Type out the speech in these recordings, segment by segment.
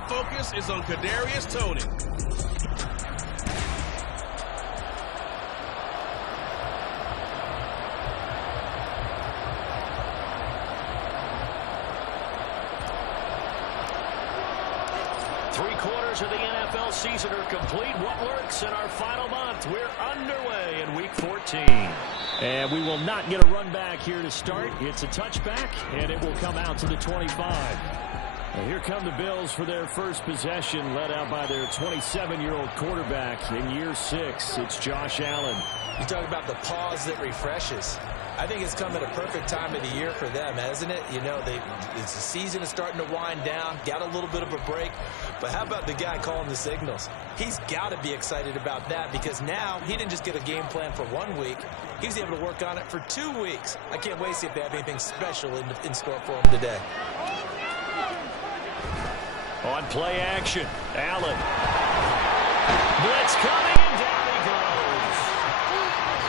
My focus is on Kadarius Toney. Three-quarters of the NFL season are complete. What lurks in our final month? We're underway in Week 14. And we will not get a run back here to start. It's a touchback, and it will come out to the 25. And here come the Bills for their first possession, led out by their 27-year-old quarterback in year 6. It's Josh Allen. You talk about the pause that refreshes. I think it's come at a perfect time of the year for them, hasn't it? You know, the season is starting to wind down, got a little bit of a break. But how about the guy calling the signals? He's got to be excited about that because now he didn't just get a game plan for 1 week. He's able to work on it for 2 weeks. I can't wait to see if they have anything special in store for him today. On play action, Allen. Blitz coming, and down he goes.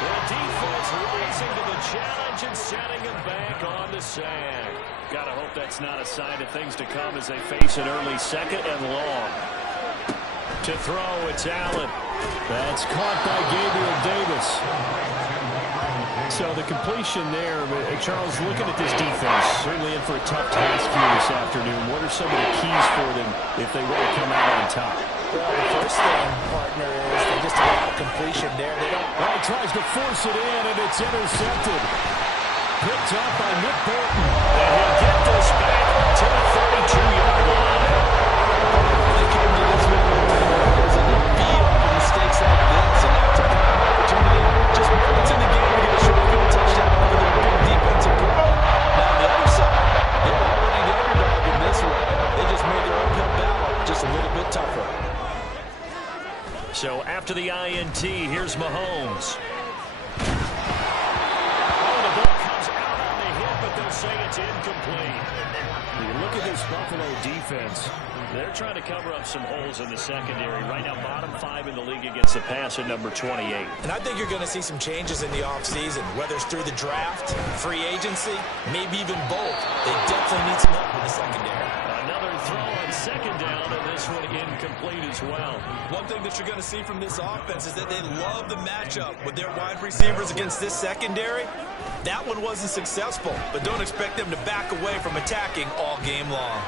The defense rising to the challenge and setting him back on the sack. Gotta hope that's not a sign of things to come as they face an early second and long. To throw, it's Allen. That's caught by Gabriel Davis. So the completion there, Charles, looking at this defense, certainly in for a tough task here this afternoon. What are some of the keys for them if they want to come out on top? Well, the first thing, partner, is they just allow completion there. They don't. Well, he tries to force it in, and it's intercepted. Picked up by Nick Bolton. And he'll get this back to the 32-yard line. They came to this one because they didn't feel mistakes like this. And now it's a prime opportunity. Just once in the game, to get a short-field touchdown over their big defensive play. Now, on the other side, they were already the underdog in this one. They just made their uphill battle just a little bit tougher. So after the INT, here's Mahomes. Say it's incomplete. You look at this Buffalo defense. They're trying to cover up some holes in the secondary. Right now, bottom 5 in the league against the pass at number 28. And I think you're going to see some changes in the offseason, whether it's through the draft, free agency, maybe even both. They definitely need some help in the secondary. Another throw on second down, and this one incomplete as well. One thing that you're going to see from this offense is that they love the matchup with their wide receivers against this secondary. That one wasn't successful, but don't expect them to back away from attacking all game long.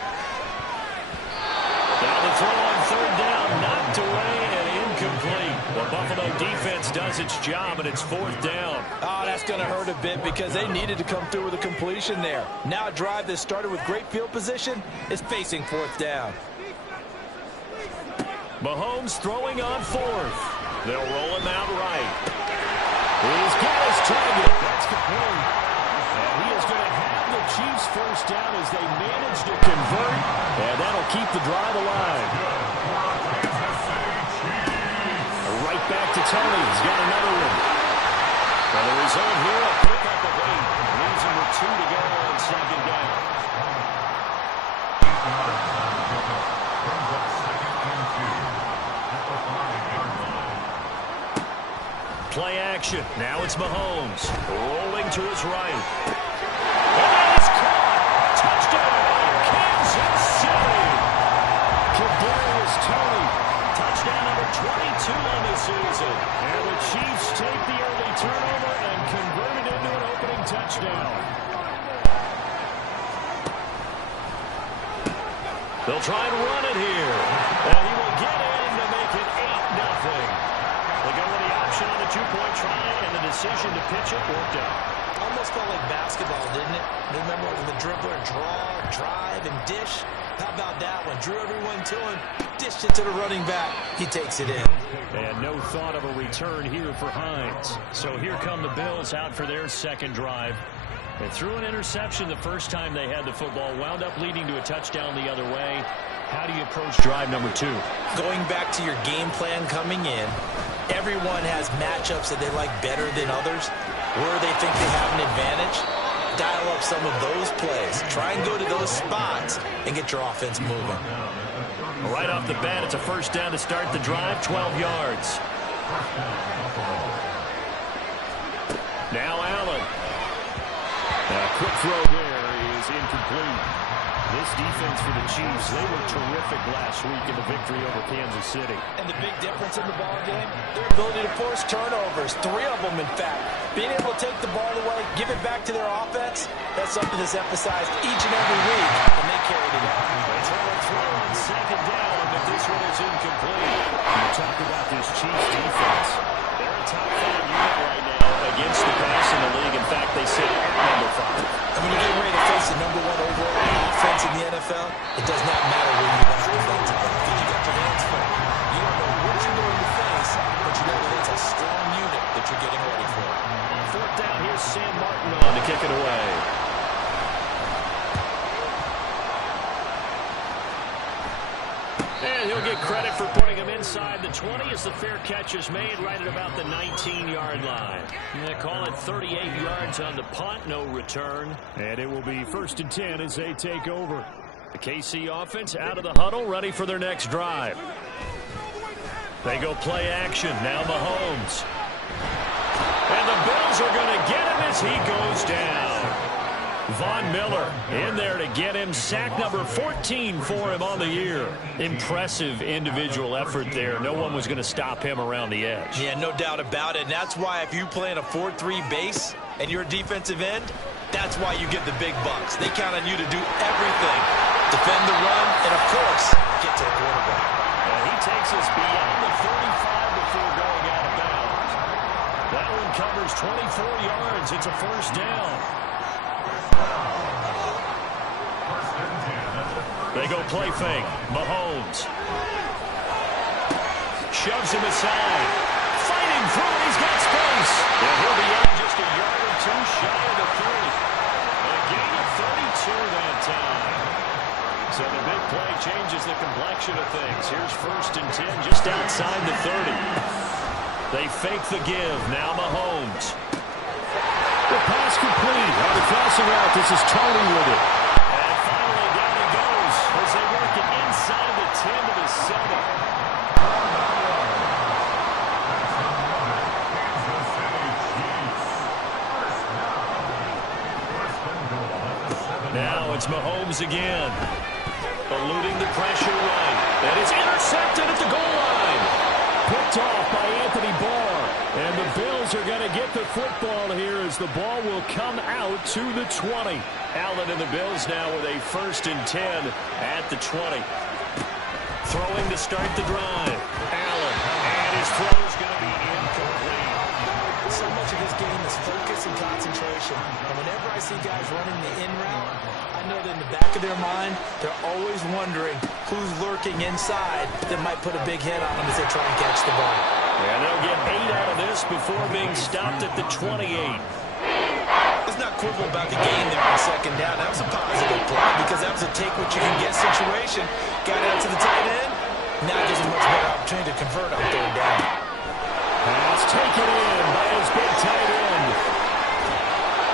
Now the throw on third down, knocked away and incomplete. The Buffalo defense does its job, and it's fourth down. Oh, that's going to hurt a bit because they needed to come through with a completion there. Now a drive that started with great field position is facing fourth down. Mahomes throwing on fourth. They'll roll him out right. He's got his target. That's complete. And he is going to have the Chiefs first down as they manage to convert. And that'll keep the drive alive. Right back to Tony. He's got another one. And the result here, a pickup of 8. Leaves him with 2 to go on second down. Play action. Now it's Mahomes. Rolling to his right. And that is caught. Touchdown, Kansas City. Kadarius Toney. Touchdown number 22 on the season. And the Chiefs take the early turnover and convert it into an opening touchdown. They'll try and run it here. And he will get in to make it 8-0. They go with the option on the 2-point try, and the decision to pitch it worked out. Almost felt like basketball, didn't it? Remember when the dribbler draw, drive, and dish? How about that one? Drew everyone to him, dished it to the running back. He takes it in. And no thought of a return here for Hines. So here come the Bills out for their second drive. They threw an interception the first time they had the football, wound up leading to a touchdown the other way. How do you approach drive number 2? Going back to your game plan coming in, everyone has matchups that they like better than others. Where they think they have an advantage, dial up some of those plays. Try and go to those spots and get your offense moving. Right off the bat, it's a first down to start the drive, 12 yards. Now Allen. A quick throw there is incomplete. This defense for the Chiefs, they were terrific last week in the victory over Kansas City. And the big difference in the ball game, their ability to force turnovers, 3 of them in fact. Being able to take the ball away, give it back to their offense, that's something that's emphasized each and every week, and they carried it out. They try to throw on second down, but this one is incomplete. You talk about this Chiefs defense. They're a top 5 unit right now against the pass in the league. In fact, they sit at number 5. And when you get ready to face the number 1 overall offense in the NFL, it does not matter where you are defensively. Because you got your hands full. You don't know what you're going to face, but you know that it's a strong unit that you're getting ready for. 4th down, here's Sam Martin on to kick it away. And he'll get credit for putting him inside the 20 as the fair catch is made right at about the 19-yard line. They call it 38 yards on the punt, no return. And it will be 1st and 10 as they take over. The KC offense out of the huddle, ready for their next drive. They go play action. Now Mahomes. And the Bills are going to get him as he goes down. Von Miller in there to get him. Sack number 14 for him on the year. Impressive individual effort there. No one was going to stop him around the edge. Yeah, no doubt about it. And that's why if you play in a 4-3 base and you're a defensive end, that's why you get the big bucks. They count on you to do everything. Defend the run and, of course, get to the quarterback. And he takes us beyond the 35 before going out of bounds. That one covers 24 yards. It's a 1st down. They go play fake. Mahomes. Shoves him aside. Fighting through. He's got space. And he'll be in just a yard or 2 shy of the 30. A gain of 32 that time. So the big play changes the complexion of things. Here's 1st and 10 just outside the 30. They fake the give. Now Mahomes. The pass complete. On the crossing route, this is Tony with it. And finally down he goes as they work it inside the 10 to the 7. Now it's Mahomes again. Eluding the pressure right. And it's intercepted at the goal line. Picked off by Anthony Barr. And the Bills are going to get the football here as the ball will come out to the 20. Allen and the Bills now with a 1st and 10 at the 20. Throwing to start the drive. Allen. And his throw is going to be incomplete. So much of this game is focus and concentration. And whenever I see guys running the in route, I know that in the back of their mind, they're always wondering who's lurking inside that might put a big hit on them as they try and catch the ball. And they'll get 8 out of this before being stopped at the 28. Let's not quibble about the gain there on 2nd down. That was a positive play because that was a take-what-you-can-get situation. Got out to the tight end. Now gives him a much better opportunity to convert on 3rd down. That's taken in by his big tight end.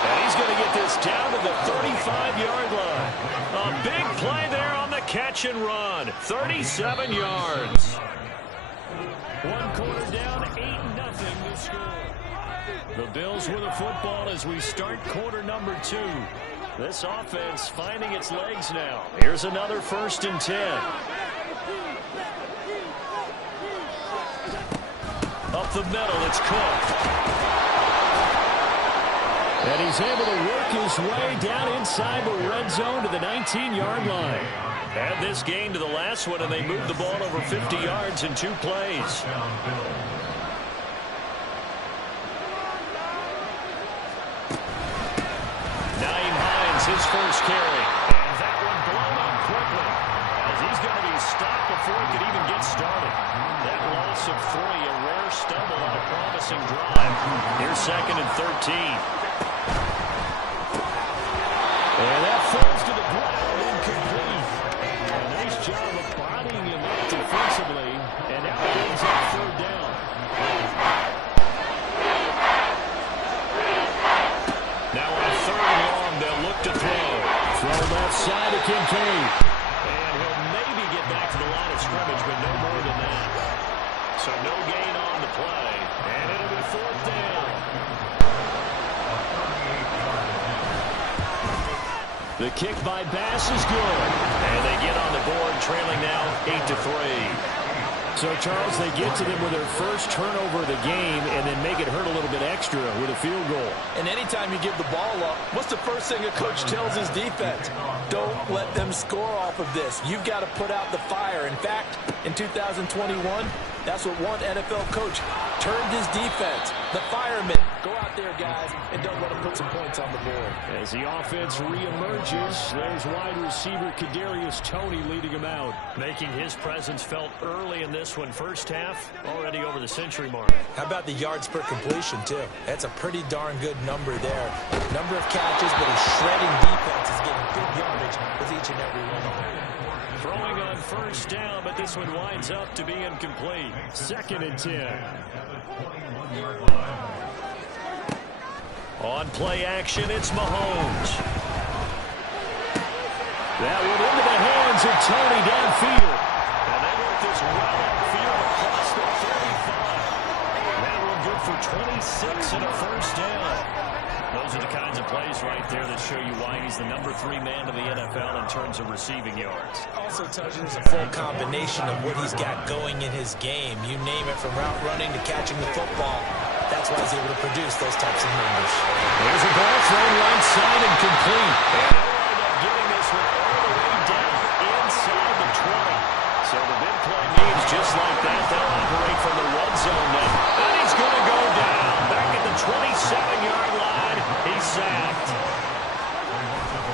And he's going to get this down to the 35-yard line. A big play there on the catch and run. 37 yards. 1 quarter down, 8-0 to score. The Bills with a football as we start quarter number 2. This offense finding its legs now. Here's another 1st and 10. Up the middle, it's Cook. And he's able to work his way down inside the red zone to the 19-yard line. Add this gain to the last one, and they moved the ball over 50 yards in 2 plays. Naeem Hines, his first carry. And that one blown up quickly, as he's going to be stopped before he could even get started. That loss of 3, a rare stumble on a promising drive. Here's 2nd and 13. And that falls to the ground, incomplete. A nice job of bodying him up defensively, and now it brings up 3rd down. Now on 3rd and long, they'll look to throw. Throw left side to Kincaid. And he'll maybe get back to the line of scrimmage, but no more than that. So no gain on the play, and it'll be 4th down. The kick by Bass is good. And they get on the board, trailing now 8-3. So, Charles, they get to them with their first turnover of the game and then make it hurt a little bit extra with a field goal. And anytime you give the ball up, what's the first thing a coach tells his defense? Don't let them score off of this. You've got to put out the fire. In fact, in 2021, that's what one NFL coach turned his defense. The firemen. Go out there, guys, and don't let them put some points on the board. As the offense reemerges, there's wide receiver Kadarius Toney leading him out. Making his presence felt early in this one. First half, already over the century mark. How about the yards per completion, too? That's a pretty darn good number there. Number of catches, but his shredding defense is getting good yardage with each and every one of them. Throwing on first down, but this one winds up to be incomplete. 2nd and 10. On play action, it's Mahomes. That one into the hands of Toney downfield. And they work this well upfield across the 35. That one good for 26 and a first down. Those are the kinds of plays right there that show you why he's the number 3 man in the NFL in terms of receiving yards. Also touches a full combination of what he's got going in his game. You name it, from route running to catching the football. That's why he's able to produce those types of numbers. There's a ball thrown right side and complete. And they'll wind up getting this one all the way down inside the 20. So the big play means just like that, they'll operate from the red zone now. And he's going to go down back at the 27-yard line. He's sacked.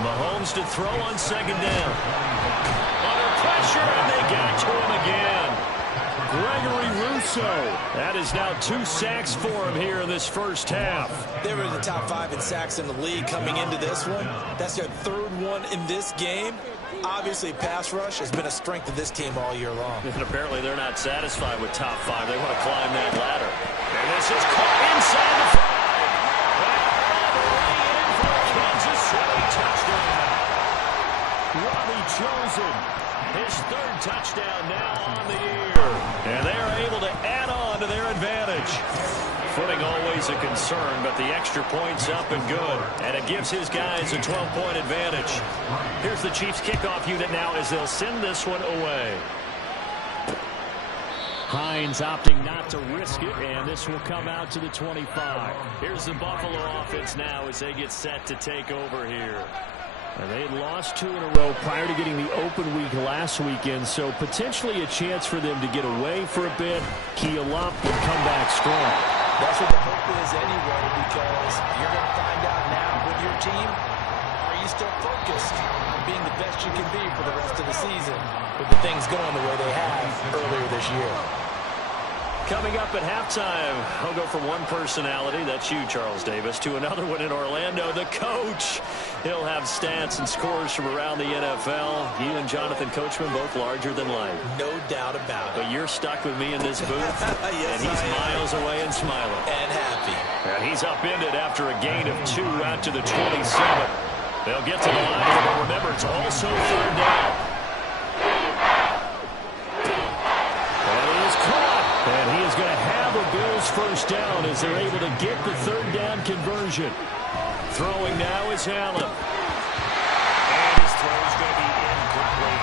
Mahomes to throw on 2nd down. Under pressure, and they got to him again. Gregory Rousseau. That is now 2 sacks for him here in this first half. They were in the top 5 in sacks in the league coming into this one. That's their 3rd one in this game. Obviously, pass rush has been a strength of this team all year long. And apparently they're not satisfied with top 5. They want to climb that ladder. And this is caught inside the 5. Kansas City touchdown. Robbie Chosen. His 3rd touchdown now on the year. And they are able to add on to their advantage. Footing always a concern, but the extra point's up and good. And it gives his guys a 12-point advantage. Here's the Chiefs kickoff unit now as they'll send this one away. Hines opting not to risk it, and this will come out to the 25. Here's the Buffalo offense now as they get set to take over here. And they had lost 2 in a row prior to getting the open week last weekend, so potentially a chance for them to get away for a bit, keel up, and come back strong. That's what the hope is anyway, because you're going to find out now with your team, are you still focused on being the best you can be for the rest of the season with the things going the way they have earlier this year. Coming up at halftime, I'll go from one personality, that's you, Charles Davis, to another one in Orlando, the coach. He'll have stats and scores from around the NFL. You and Jonathan Coachman both larger than life. No doubt about it. But you're stuck with me in this booth, yes, and he's miles away and smiling. And happy. And he's upended after a gain of 2 out to the 27. They'll get to the line, but remember, it's also 3rd down. And he is going to have a Bills first down as they're able to get the 3rd down conversion. Throwing now is Allen. And his throw is going to be incomplete.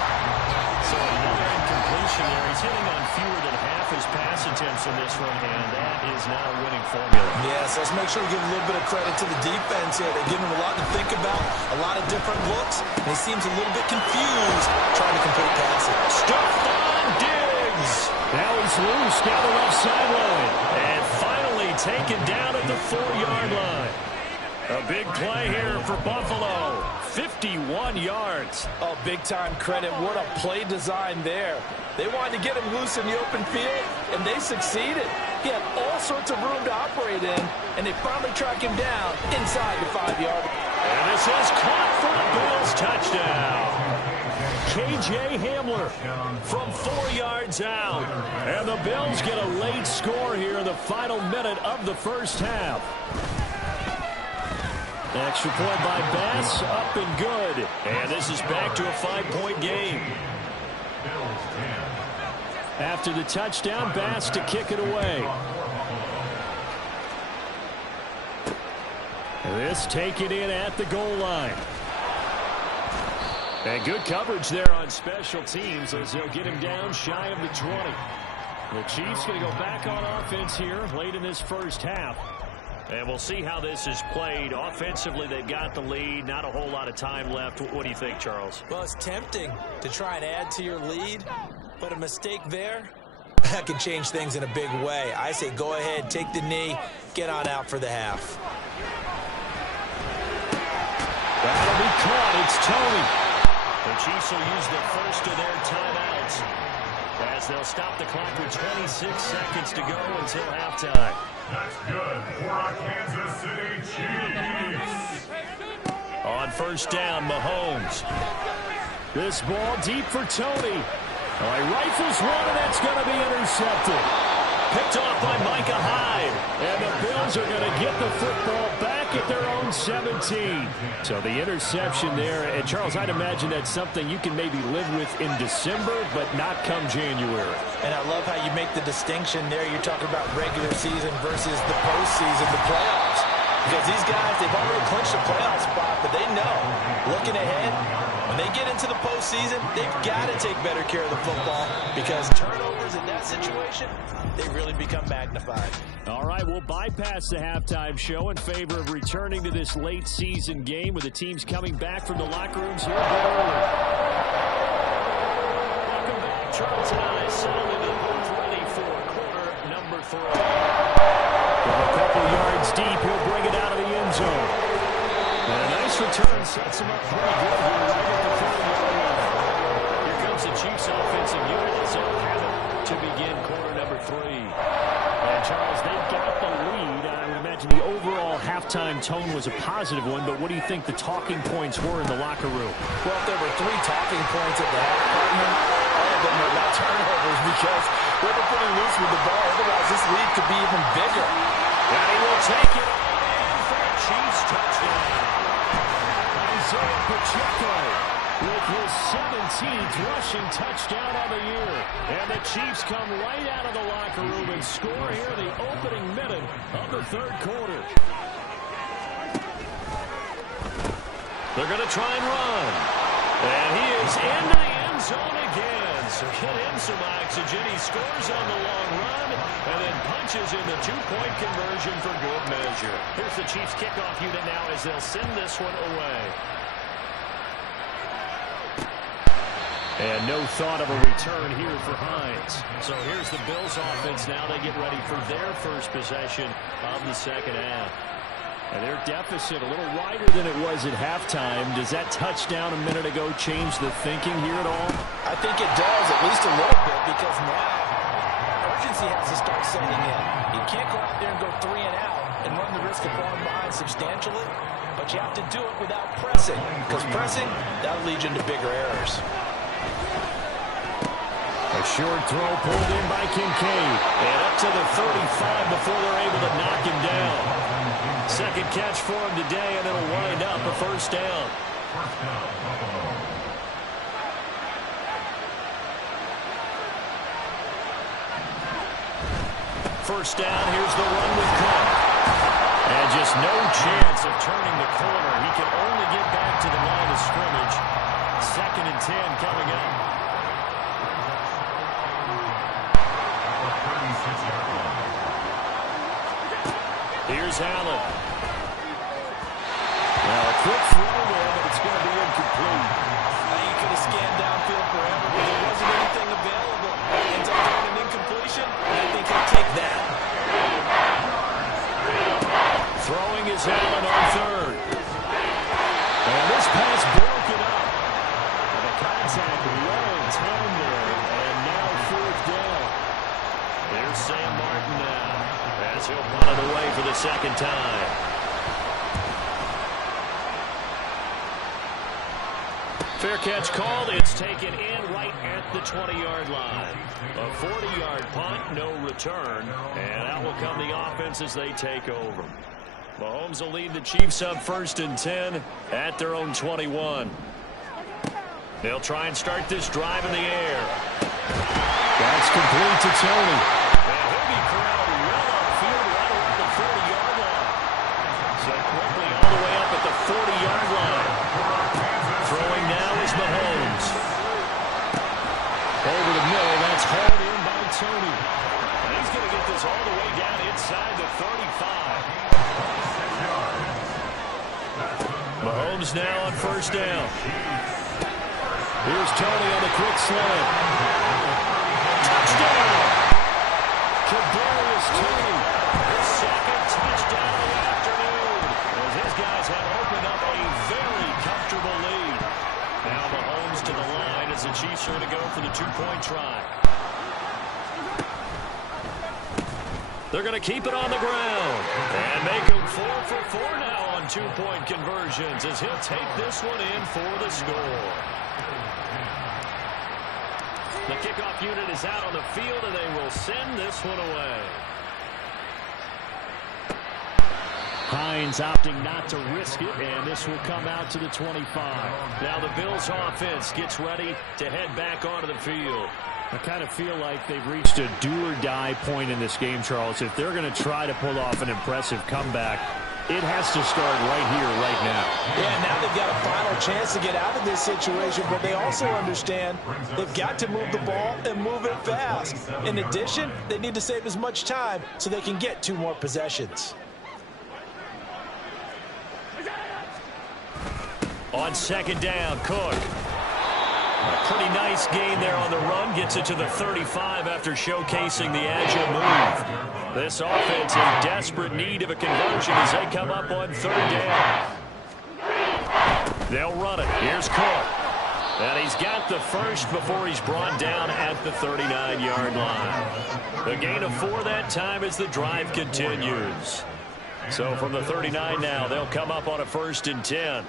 So another incompletion there. He's hitting on fewer than half his pass attempts in this one, and that is not a winning formula. Yes, let's make sure we give a little bit of credit to the defense here. They give him a lot to think about, a lot of different looks, and he seems a little bit confused trying to complete passes. Stuffed on Diggs. Now he's loose down the left sideline. And finally taken down at the 4-yard line. A big play here for Buffalo. 51 yards. Oh, big-time credit. What a play design there. They wanted to get him loose in the open field, and they succeeded. He had all sorts of room to operate in, and they finally track him down inside the 5-yard line. And this is caught for a Bills touchdown. K.J. Hamler from 4 yards out. And the Bills get a late score here in the final minute of the first half. Extra point by Bass, up and good. And this is back to a 5-point game. After the touchdown, Bass to kick it away. This taken in at the goal line. And good coverage there on special teams as they'll get him down shy of the 20. The Chiefs going to go back on offense here late in this first half. And we'll see how this is played. Offensively, they've got the lead. Not a whole lot of time left. What do you think, Charles? Well, it's tempting to try and add to your lead, but a mistake there, that can change things in a big way. I say go ahead, take the knee, get on out for the half. That'll be caught. It's Tony. The Chiefs will use the first of their timeouts as they'll stop the clock with 26 seconds to go until halftime. That's good for our Kansas City Chiefs. On first down, Mahomes. This ball deep for Tony. He rifles one, and that's going to be intercepted. Picked off by Micah Hyde. And the Bills are going to get the football back at their own 17. So the interception there. And, Charles, I'd imagine that's something you can maybe live with in December, but not come January. And I love how you make the distinction there. You're talking about regular season versus the postseason, the playoffs. Because these guys, they've already clinched a playoff spot, but they know, looking ahead, when they get into the postseason, they've got to take better care of the football because turnovers in that situation, they really become magnified. All right, we'll bypass the halftime show in favor of returning to this late season game with the teams coming back from the locker rooms here. Welcome back, Charles and I settled into the booth ready for quarter number 3. From a couple yards deep, he'll bring it out of the end zone. And a nice return sets him up pretty good here right at the 30-yard line. Here comes the Chiefs offensive unit as they'll have it to begin quarter number 3. And Charles, they've got the lead. I would imagine the overall halftime tone was a positive one, but what do you think the talking points were in the locker room? Well, if there were 3 talking points at the half, all of them were about turnovers because they were pretty loose with the ball. Otherwise, this lead could be even bigger. And he will take it in for a Chiefs touchdown. Isaiah Pacheco with his 17th rushing touchdown on the year. And the Chiefs come right out of the locker room and score here the opening minute of the third quarter. They're going to try and run. And he is into the end zone again. So get him some oxygen. He scores on the long run and then punches in the 2-point conversion for good measure. Here's the Chiefs kickoff unit now as they'll send this one away. And no thought of a return here for Hines. So here's the Bills offense now. They get ready for their first possession of the second half. And their deficit a little wider than it was at halftime. Does that touchdown a minute ago change the thinking here at all? I think it does, at least a little bit, because now urgency has to start setting in. You can't go out there and go 3 and out and run the risk of falling behind substantially, but you have to do it without pressing, because pressing, that'll lead you into bigger errors. A short throw pulled in by Kincaid. And up to the 35 before they're able to knock him down. Second catch for him today, and it'll wind up a first down. First down, here's the run with Cook. And just no chance of turning the corner. He can only get back to the line of scrimmage. 2nd and 10 coming up. Here's Allen. Now a quick throw there, but it's going to be incomplete. You could have scanned downfield forever, but there wasn't anything available. Ends up throwing an incompletion, and I think he'll take that. Throwing is Allen on 3rd. And this pass broken up. And the contact low time there, and now 4th down. There's Sam Martin now, as he'll punt it away for the second time. Fair catch called. It's taken in right at the 20-yard line. A 40-yard punt, no return. And out will come the offense as they take over. Mahomes will lead the Chiefs up 1st and 10 at their own 21. They'll try and start this drive in the air. That's complete to Tony. And he'll be corralled well upfield right around the 40-yard line. So quickly all the way up at the 40-yard line. Throwing now is Mahomes. It's hauled in by Tony. And he's going to get this all the way down inside the 35. Mahomes now on first down. Here's Tony on the quick slant. Touchdown! Kadarius Toney, his second touchdown of the afternoon, as his guys have opened up a very comfortable lead. Now Mahomes to the line as the Chiefs are going to go for the two-point try. They're going to keep it on the ground and make him 4 for 4 now on two-point conversions as he'll take this one in for the score. The kickoff unit is out on the field, and they will send this one away. Hines opting not to risk it, and this will come out to the 25. Now the Bills offense gets ready to head back onto the field. I kind of feel like they've reached a do-or-die point in this game, Charles. If they're going to try to pull off an impressive comeback, it has to start right here, right now. Yeah, now they've got a final chance to get out of this situation, but they also understand they've got to move the ball and move it fast. In addition, they need to save as much time so they can get 2 more possessions. On second down, Cook. A pretty nice gain there on the run. Gets it to the 35 after showcasing the agile move. This offense in desperate need of a conversion as they come up on third down. They'll run it. Here's Cook. And he's got the first before he's brought down at the 39-yard line. The gain of 4 that time as the drive continues. So from the 39 now, they'll come up on a 1st and 10.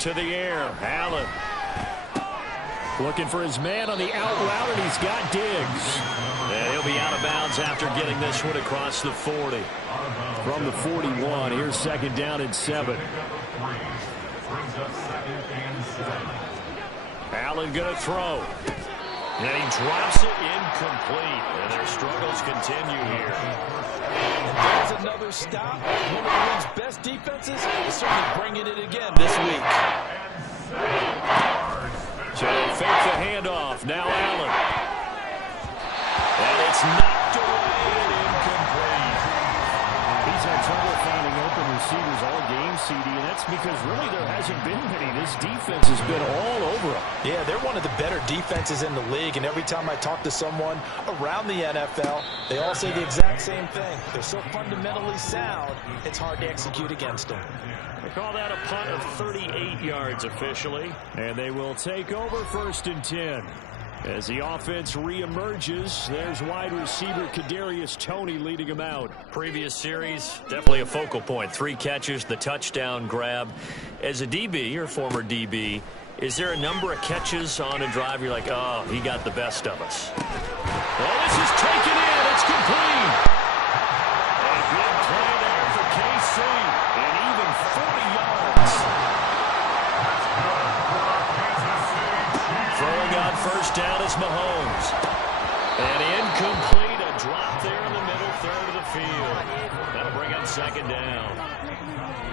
To the air, Allen. Looking for his man on the out route, and he's got Diggs. And he'll be out of bounds after getting this one across the 40. From the 41, here's second down and 7. Allen going to throw. And he drops it incomplete. And their struggles continue here. And there's another stop. One of the league's best defenses is certainly bringing it again this week. So they fake the handoff. Now Allen. And it's knocked away and incomplete. He's had trouble finding open receivers all game, CD, and that's because really there hasn't been many. This defense has been all over them. Yeah, they're one of the better defenses in the league, and every time I talk to someone around the NFL, they all say the exact same thing. They're so fundamentally sound, it's hard to execute against them. They call that a punt of 38 yards officially. And they will take over 1st and 10. As the offense reemerges, there's wide receiver Kadarius Toney leading him out. Previous series, definitely a focal point. 3 catches, the touchdown grab. As a DB, or former DB, is there a number of catches on a drive you're like, oh, he got the best of us? Well, this is taken in. It's complete. A good play there for KC. And even 40 yards. Throwing on first down is Mahomes. And incomplete. A drop there in the middle third of the field. That'll bring up second down.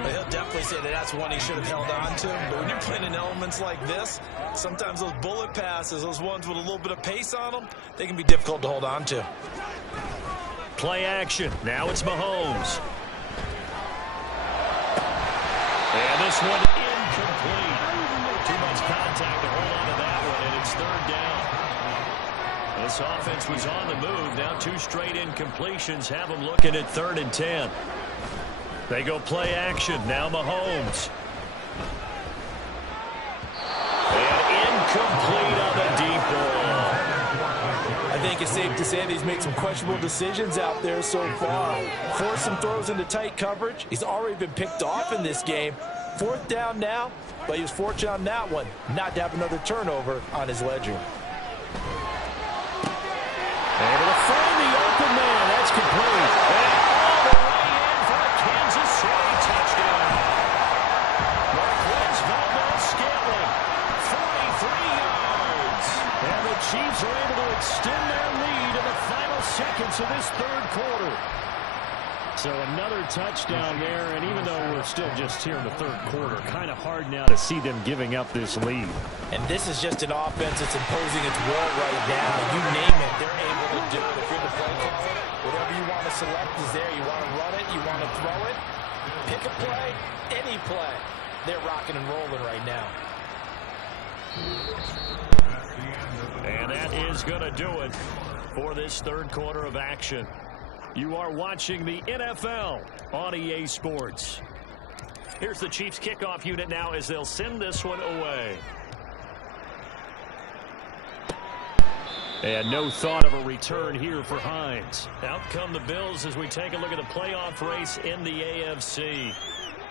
Well, he'll definitely say that that's one he should have held on to. But when you're playing in elements like this, sometimes those bullet passes, those ones with a little bit of pace on them, they can be difficult to hold on to. Play action. Now it's Mahomes. And this one incomplete. Too much contact to hold on to that one, and it's third down. This offense was on the move. Now 2 straight incompletions have them looking at 3rd and 10. They go play action. Now Mahomes. And incomplete on the deep ball. I think it's safe to say that he's made some questionable decisions out there so far. Forced some throws into tight coverage. He's already been picked off in this game. 4th down now, but he was fortunate on that one not to have another turnover on his ledger. Able to find the open man. That's complete. And all the way in for the Kansas City touchdown. Marquez Valdez-Scantling, 43 yards. And the Chiefs are able to extend their lead in the final seconds of this 3rd quarter. So another touchdown there, and even though we're still just here in the 3rd quarter, kind of hard now to see them giving up this lead. And this is just an offense that's imposing its will right now. You name Pick a play, any play. They're rocking and rolling right now. And that is going to do it for this third quarter of action. You are watching the NFL on EA Sports. Here's the Chiefs kickoff unit now as they'll send this one away. And no thought of a return here for Hines. Out come the Bills as we take a look at the playoff race in the AFC.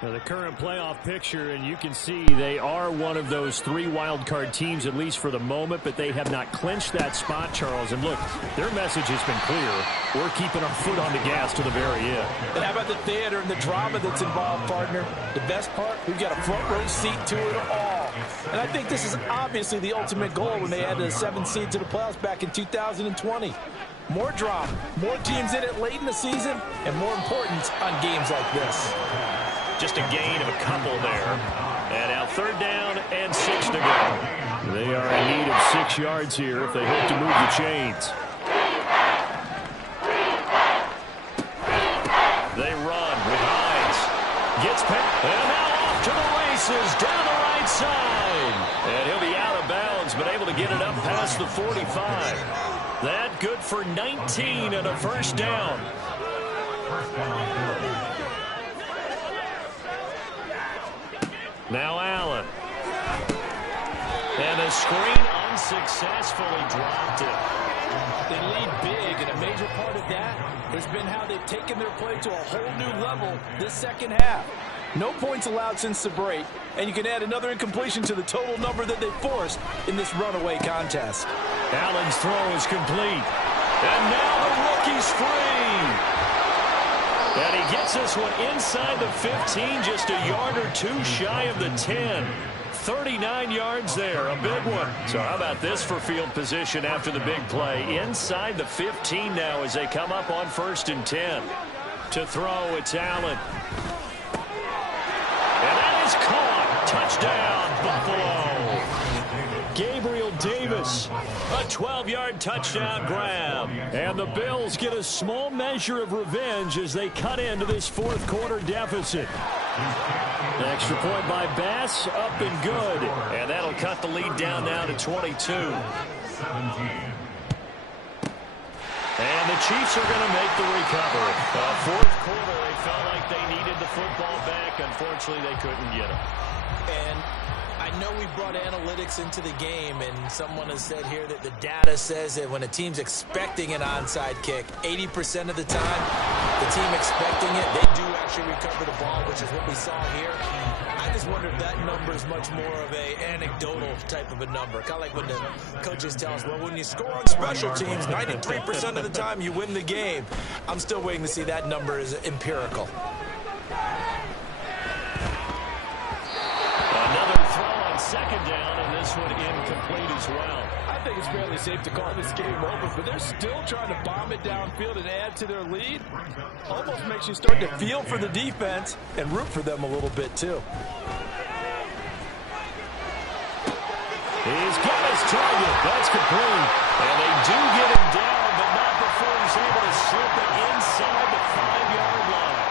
Now, the current playoff picture, and you can see they are one of those 3 wild card teams, at least for the moment, but they have not clinched that spot, Charles. And look, their message has been clear. We're keeping our foot on the gas to the very end. And how about the theater and the drama that's involved, partner? The best part, we've got a front row seat to it all. And I think this is obviously the ultimate goal when they added a 7th seed to the playoffs back in 2020. More drama, more teams in it late in the season, and more importance on games like this. Just a gain of a couple there. And now 3rd down and 6 to go. They are in need of 6 yards here if they hope to move the chains. They run with Hines. Gets picked. And now off to the races down the right side. And he'll be out of bounds, but able to get it up past the 45. That good for 19 and a 1st down. Now Allen. And the screen unsuccessfully dropped it. They lead big, and a major part of that has been how they've taken their play to a whole new level this second half. No points allowed since the break, and you can add another incompletion to the total number that they forced in this runaway contest. Allen's throw is complete. And now the rookie's free. And he gets this one inside the 15, just a yard or 2 shy of the 10. 39 yards there, a big one. So how about this for field position after the big play? Inside the 15 now as they come up on 1st and 10. To throw, it's Allen. And that is caught. Touchdown, Buffalo. Gabriel Davis, a 12-yard touchdown grab. And the Bills get a small measure of revenge as they cut into this 4th quarter deficit. An extra point by Bass, up and good. And that'll cut the lead down now to 22. And the Chiefs are going to make the recovery. 4th quarter, they felt like they needed the football back. Unfortunately, they couldn't get it. And I know we brought analytics into the game, and someone has said here that the data says that when a team's expecting an onside kick, 80% of the time, the team expecting it, they do actually recover the ball, which is what we saw here. I just wonder if that number is much more of a anecdotal type of a number. Kind of like when the coaches tell us, well, when you score on special teams, 93% of the time you win the game. I'm still waiting to see that number is empirical. Another throw on 2nd down, and this one incomplete as well. I think it's fairly safe to call this game over, but they're still trying to bomb it downfield and add to their lead. Almost makes you start to feel for the defense and root for them a little bit, too. He's got his target. That's complete. And they do get him down, but not before he's able to slip it inside the 5-yard line.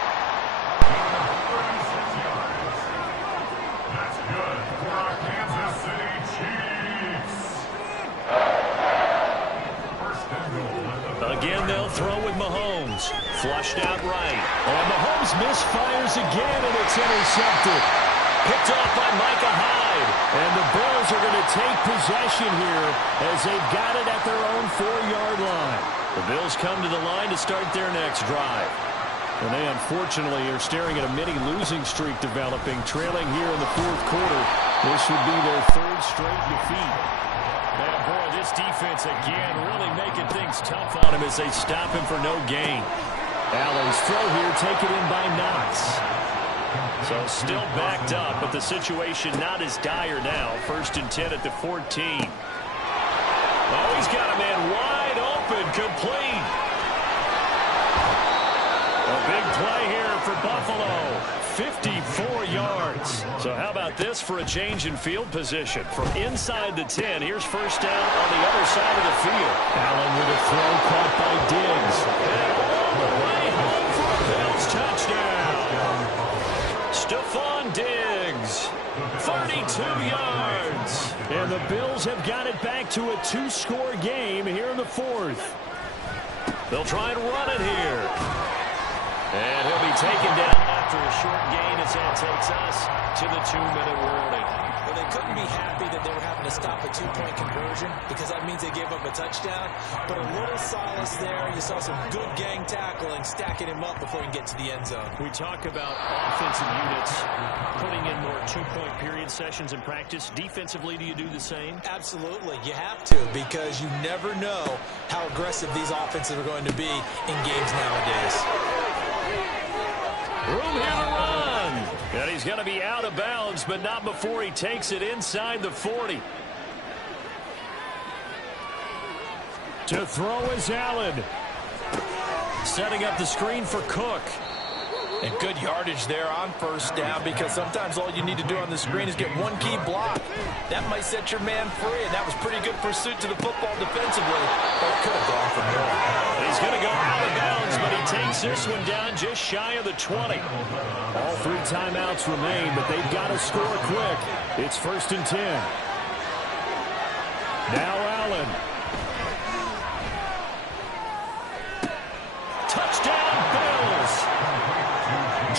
That's good for our Kansas City Chiefs. Again, they'll throw with Mahomes. Flushed out right. And Mahomes misfires again, and it's intercepted. Picked off by Micah Hyde. And the Bills are going to take possession here as they've got it at their own 4-yard line. The Bills come to the line to start their next drive. And they unfortunately are staring at a mini losing streak developing, trailing here in the 4th quarter. This would be their 3rd straight defeat. And boy, this defense again really making things tough on him as they stop him for no gain. Allen's throw here taken in by Knox. So still backed up, but the situation not as dire now. 1st and 10 at the 14. Oh, he's got a man wide open, complete. A big play here for Buffalo. 54 yards. So how about this for a change in field position? From inside the 10, here's 1st down on the other side of the field. Allen with a throw caught by Diggs. And all the way home for a Bills touchdown. And the Bills have got it back to a 2-score game here in the fourth. They'll try and run it here. And he'll be taken down after a short gain as that takes us to the 2-minute warning. Well, they couldn't be happy that they were having to stop a 2-point conversion because that means they gave up a touchdown. But a little solace there. You saw some good gang tackling, stacking him up before he can get to the end zone. We talk about offensive units putting in more 2-point period sessions in practice. Defensively, do you do the same? Absolutely. You have to because you never know how aggressive these offenses are going to be in games nowadays. Room here to run. And he's going to be out of bounds, but not before he takes it inside the 40. To throw is Allen. Setting up the screen for Cook. And good yardage there on first down because sometimes all you need to do on the screen is get one key block. That might set your man free, and that was pretty good pursuit to the football defensively. But it could have gone from there. He's going to go out of bounds, but he takes this one down just shy of the 20. All 3 timeouts remain, but they've got to score quick. It's 1st and 10. Now Allen. Touchdown, Bills.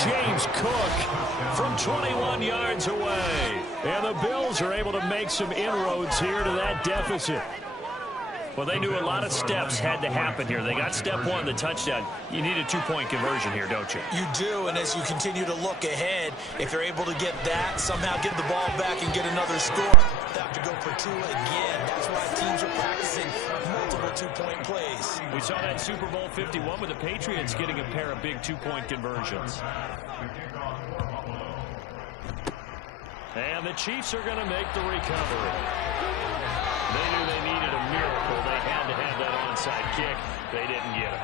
James Cook from 21 yards away. And the Bills are able to make some inroads here to that deficit. Well, they knew a lot of steps had to happen here. They got step 1, the touchdown. You need a 2-point conversion here, don't you? You do, and as you continue to look ahead, if they're able to get that, somehow get the ball back and get another score, they have to go for 2 again. That's why teams are practicing multiple 2-point plays. We saw that Super Bowl 51 with the Patriots getting a pair of big 2-point conversions. And the Chiefs are going to make the recovery. They knew they needed a miracle. They had to have that onside kick. They didn't get it.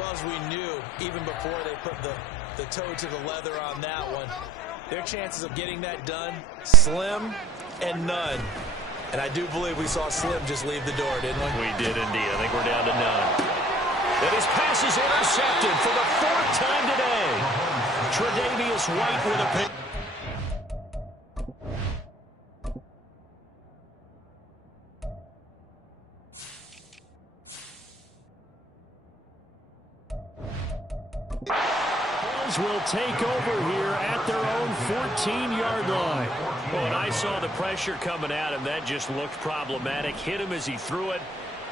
Well, as we knew, even before they put the toe to the leather on that one, their chances of getting that done, slim and none. And I do believe we saw Slim just leave the door, didn't we? We did indeed. I think we're down to none. And his pass is intercepted for the 4th time today. Tre'Davious White with a pick. Will take over here at their own 14-yard line. Oh, and I saw the pressure coming at him. That just looked problematic. Hit him as he threw it,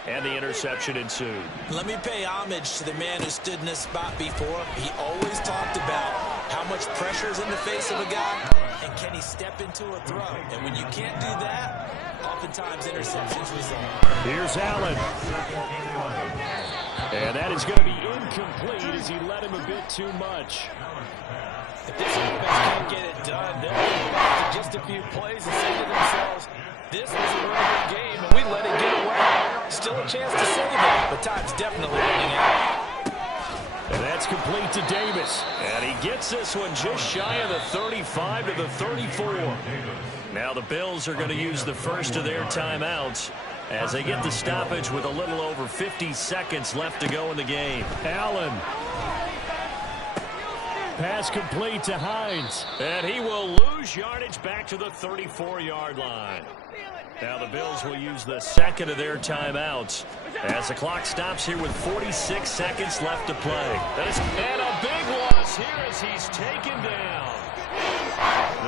and the interception ensued. Let me pay homage to the man who stood in this spot before. He always talked about how much pressure is in the face of a guy, and can he step into a throw. And when you can't do that, oftentimes interceptions result. Here's Allen. And that is going to be incomplete as he led him a bit too much. If this offense can't get it done, they'll go back to just a few plays and say to themselves, this was a really good game, and we let it get away. Still a chance to save it, but time's definitely running out. And that's complete to Davis. And he gets this one just shy of the 35 to the 34. Now the Bills are going to use the first of their timeouts as they get the stoppage with a little over 50 seconds left to go in the game. Allen. Pass complete to Hines. And he will lose yardage back to the 34-yard line. Now the Bills will use the second of their timeouts as the clock stops here with 46 seconds left to play. And a big loss here as he's taken down.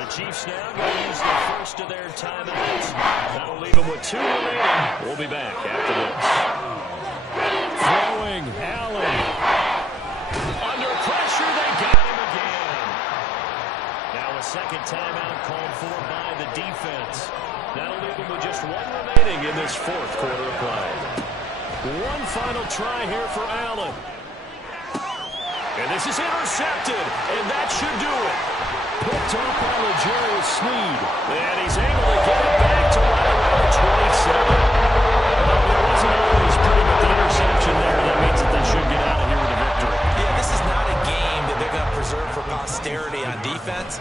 The Chiefs now going to use the first of their timeouts. That'll leave them with 2 remaining. We'll be back after this. Throwing, Allen. Under pressure, they got him again. Now a second timeout called for by the defense. That'll leave them with just 1 remaining in this 4th quarter of play. One final try here for Allen. And this is intercepted, and that should do it. Picked up by L'Jarius Sneed. And he's able to get it back to right around the 27. It wasn't always pretty, but the interception there, that means that they should get out of here with a victory. Yeah, this is not a game that they're going to preserve for posterity on defense,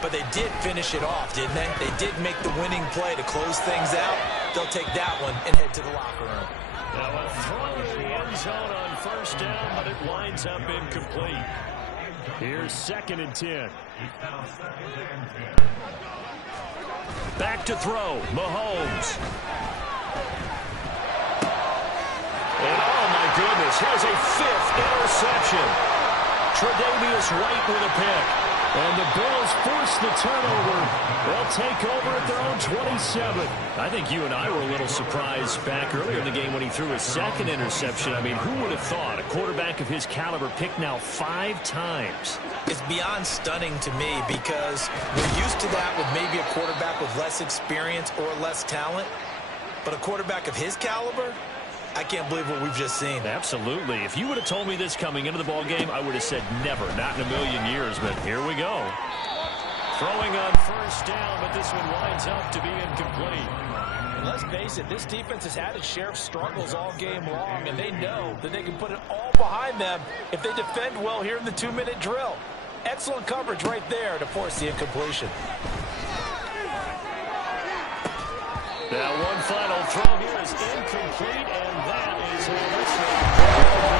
but they did finish it off, didn't they? They did make the winning play to close things out. They'll take that one and head to the locker room. Now a throw to the end zone on first down, but it winds up incomplete. Here's 2nd and 10. Back to throw, Mahomes. And oh my goodness, here's a 5th interception. Tre'Davious White with a pick. And the Bills force the turnover. They'll take over at their own 27. I think you and I were a little surprised back earlier in the game when he threw his 2nd interception. I mean, who would have thought a quarterback of his caliber picked now 5 times? It's beyond stunning to me because we're used to that with maybe a quarterback with less experience or less talent. But a quarterback of his caliber, I can't believe what we've just seen. Absolutely. If you would have told me this coming into the ball game, I would have said never, not in a million years. But here we go. Throwing on first down, but this one winds up to be incomplete. And let's face it, this defense has had its share of struggles all game long, and they know that they can put it all behind them if they defend well here in the 2-minute drill. Excellent coverage right there to force the incompletion. That one final throw here is incomplete, and that is how this one